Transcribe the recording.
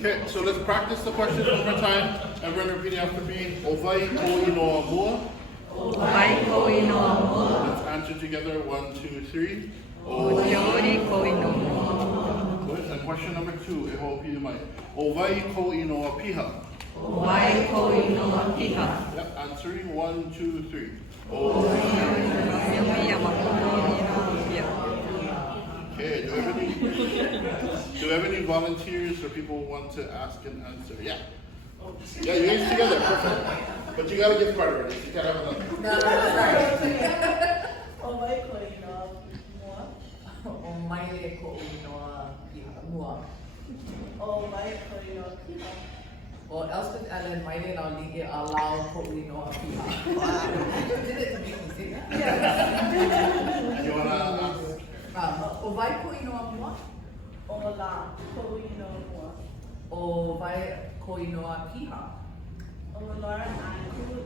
Okay, so let's practice the questions one more time. Everyone repeating after me. Owai ko inoa mua. Owai ko inoa mua. Let's answer together. 1, 2, 3. Ojori ko inoa mua. Good. And question number 2. E ho'opi mai. Owai ko inoa piha. Owai ko inoa piha. Yep. Answering 1, 2, 3. Okay. Do we have any volunteers or people who want to ask and answer? Yeah. Yeah, you guys together. Perfect. But you gotta get part of it. You can't have another. No, sorry. Owai ko inoa mua. Omaile ko inoa mua. Owai ko inoa piha. Or Elspeth Allen, Maile na lige allow ko inoa piha. Did it to make me say that? And you wanna ask? Owai ko inoa mua. Ola ko inoa mua. Owai ko inoa piha. Ola aku